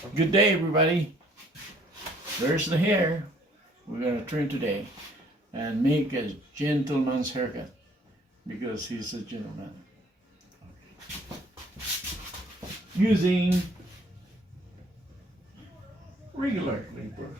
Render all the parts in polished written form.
Good day, everybody. There's the hair. We're gonna trim today and make a gentleman's haircut because he's a gentleman. Using regular clipper.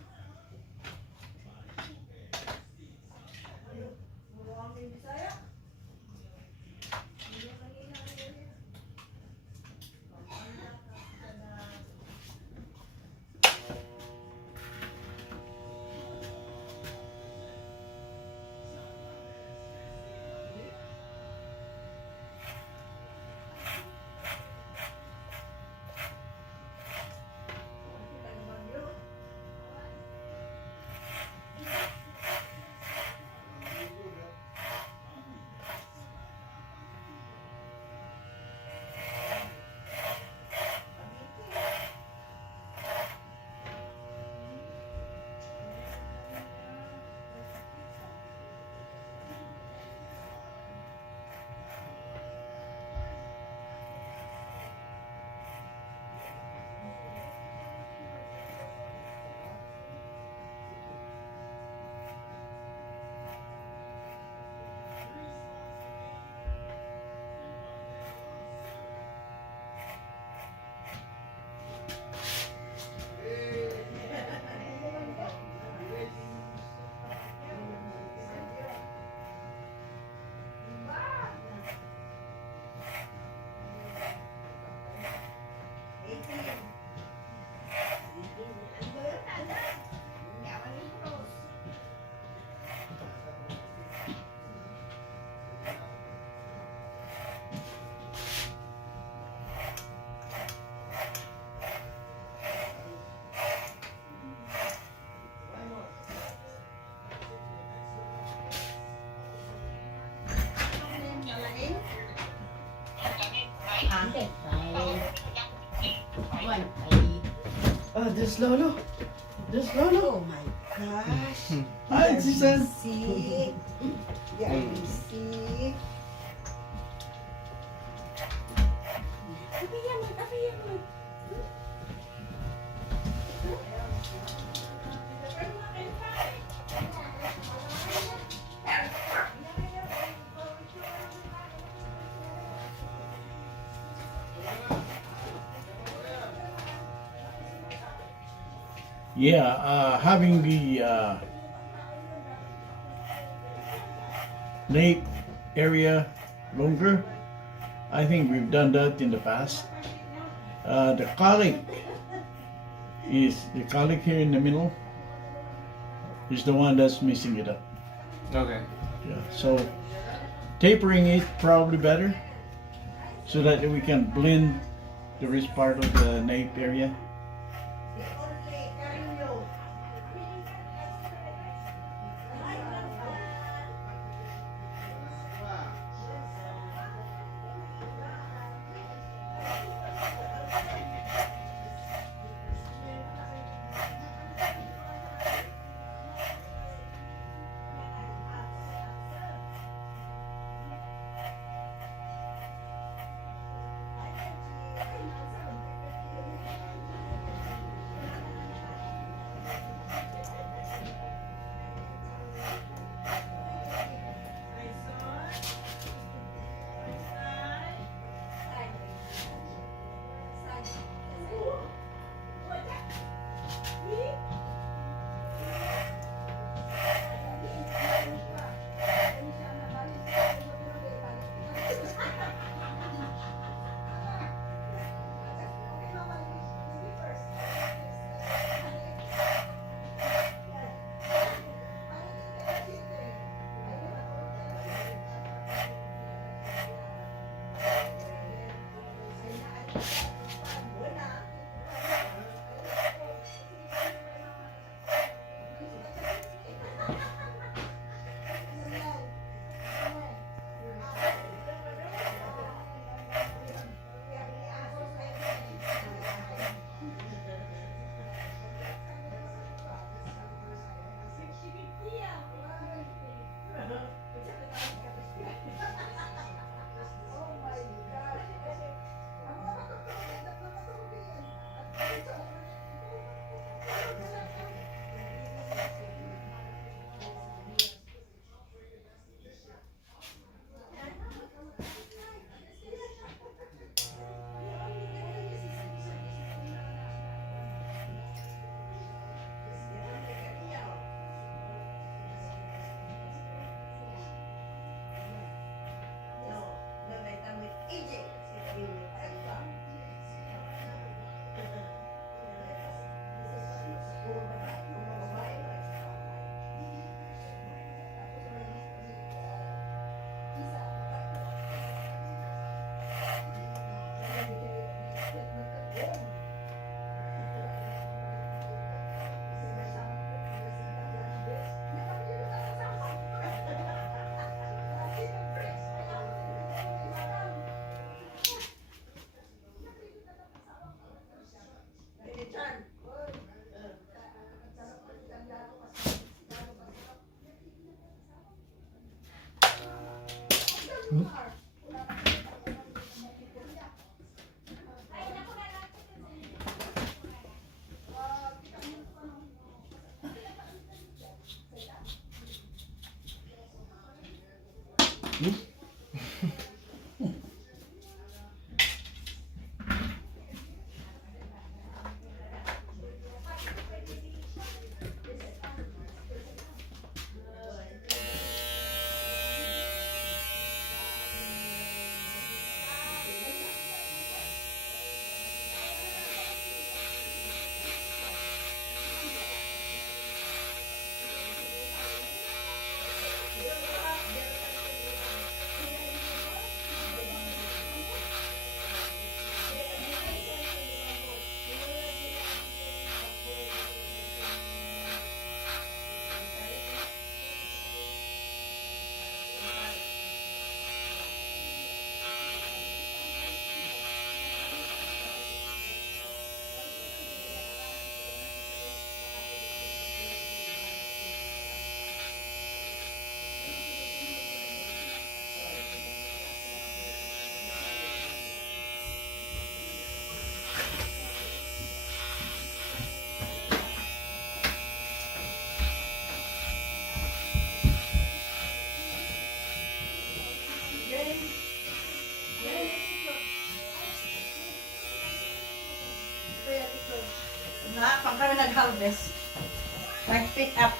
There's Lolo. There's Lolo. Oh my gosh. Hi, Susan. Sick. Yeah, I'm sick. Yeah, having the nape area longer. I think we've done that in the past. The colic here in the middle is the one that's missing it up. Okay. Yeah, so tapering it probably better so that we can blend the rest part of the nape area. Na, pag kami nag-harvest, nag-pick up.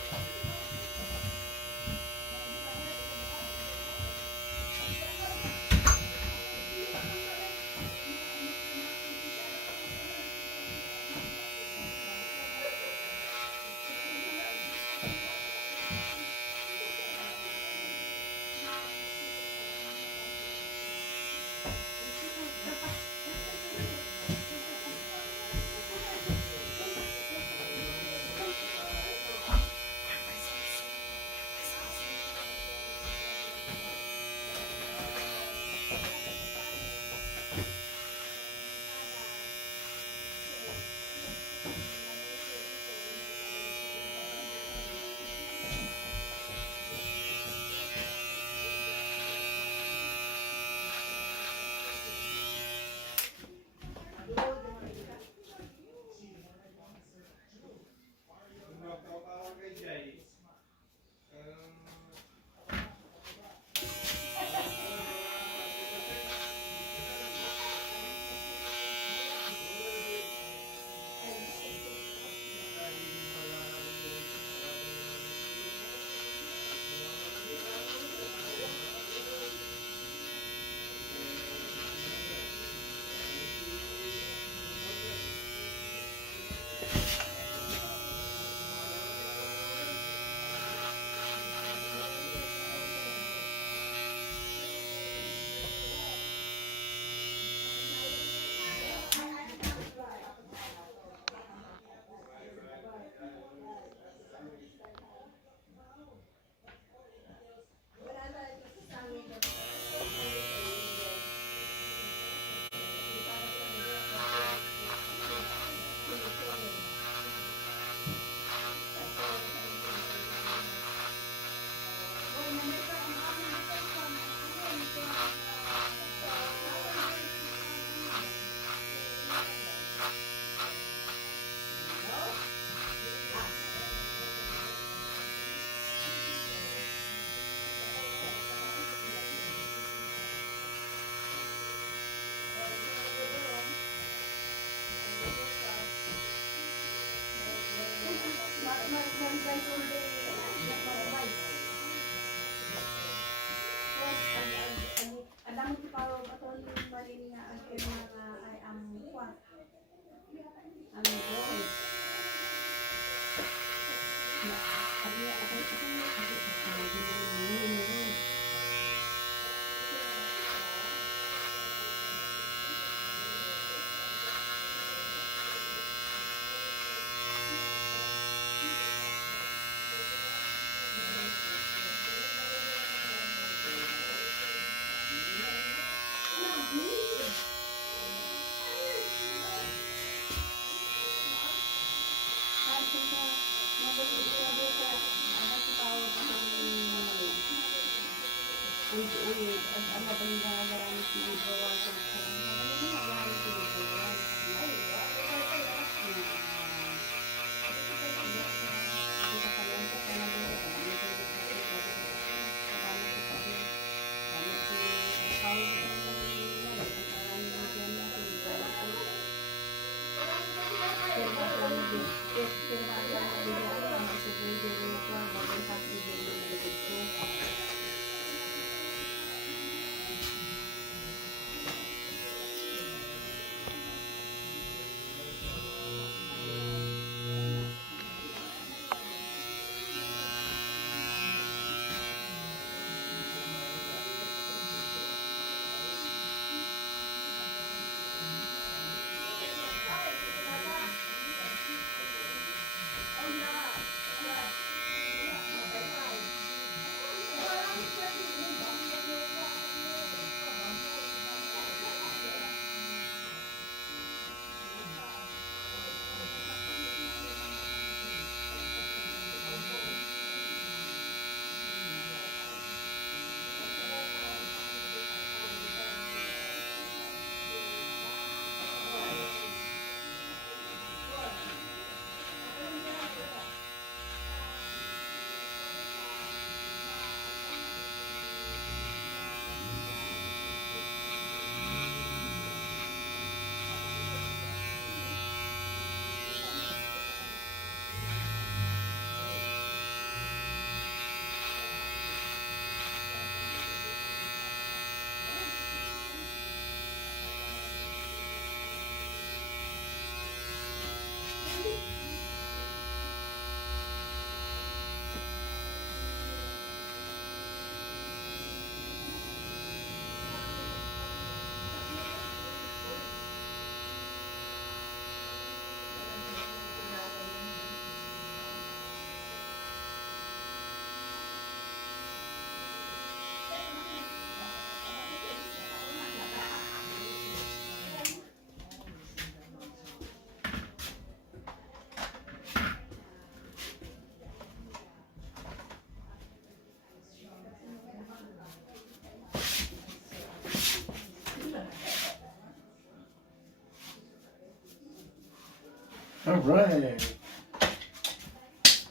All right.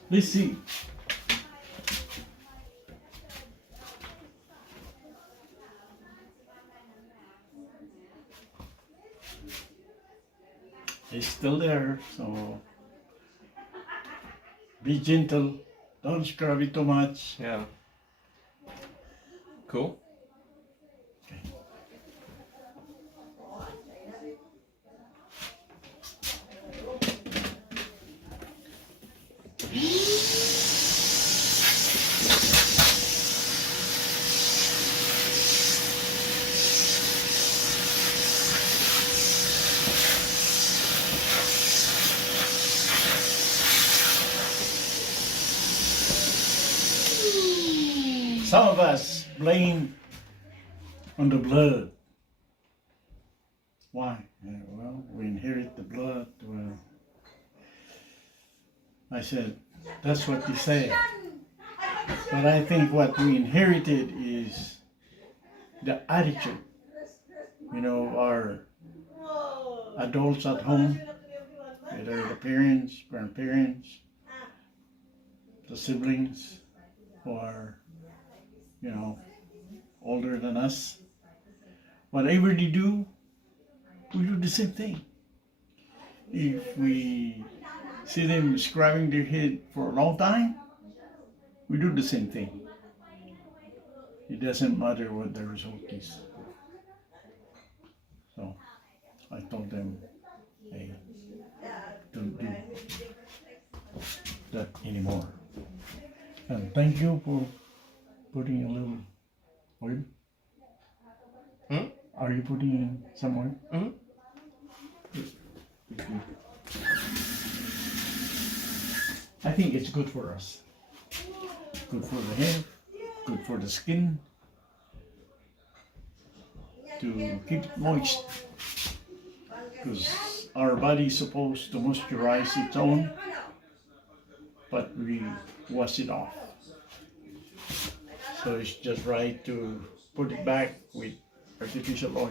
Let's see. It's still there, so be gentle. Don't scrub it too much. Yeah. Cool. Some of us blame on the blood. Why? Well, we inherit the blood. Well, I said, that's what you say. But I think what we inherited is the attitude. You know, our adults at home, whether the parents, grandparents, the siblings, or, you know, older than us. Whatever they do, we do the same thing. If we see them scrubbing their head for a long time, we do the same thing. It doesn't matter what the result is. So I told them, hey, don't do that anymore. And thank you for putting a little oil. Are you putting in some oil? Mm-hmm. I think it's good for us. Good for the hair, good for the skin, to keep it moist. Because our body is supposed to moisturize its own, but we wash it off. So it's just right to put it back with artificial oil.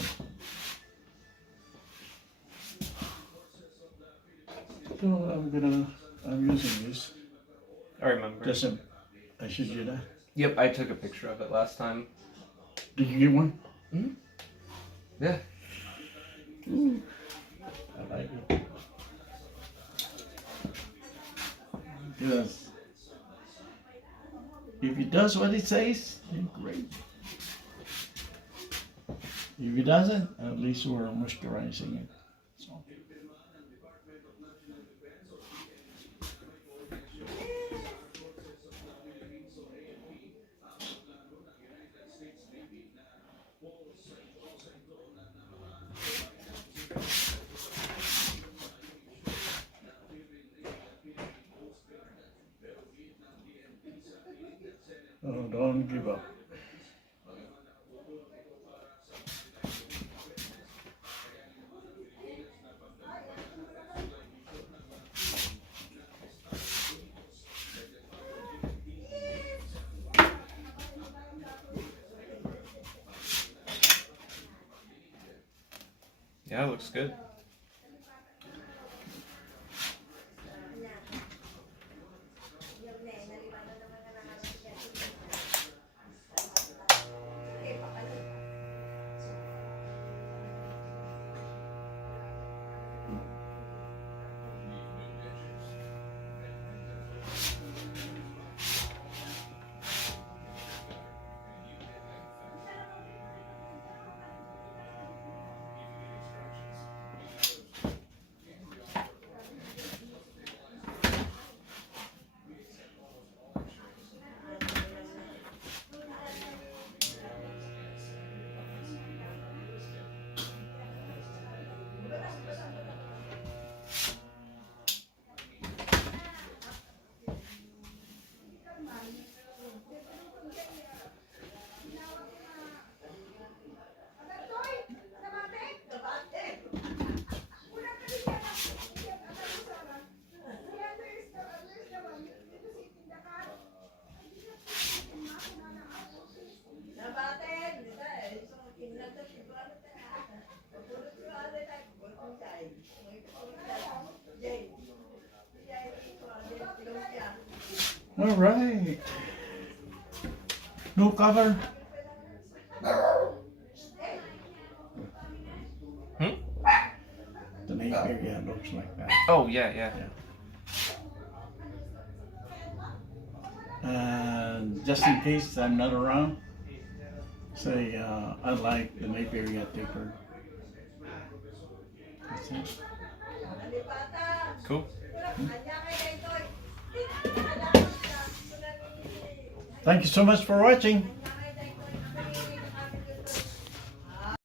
So I'm using this. I remember. Just I showed you that. Yep, I took a picture of it last time. Did you get one? Yeah. I like it. Because if it does what it says, then great. If it doesn't, at least we're moisturizing it. So. Oh, don't give up. Yeah, it looks good. All right. No cover. The Napier, yeah, looks like that. Oh, yeah, yeah. And just in case I'm not around, say I like the Napier taper. That's it. Cool. Thank you so much for watching.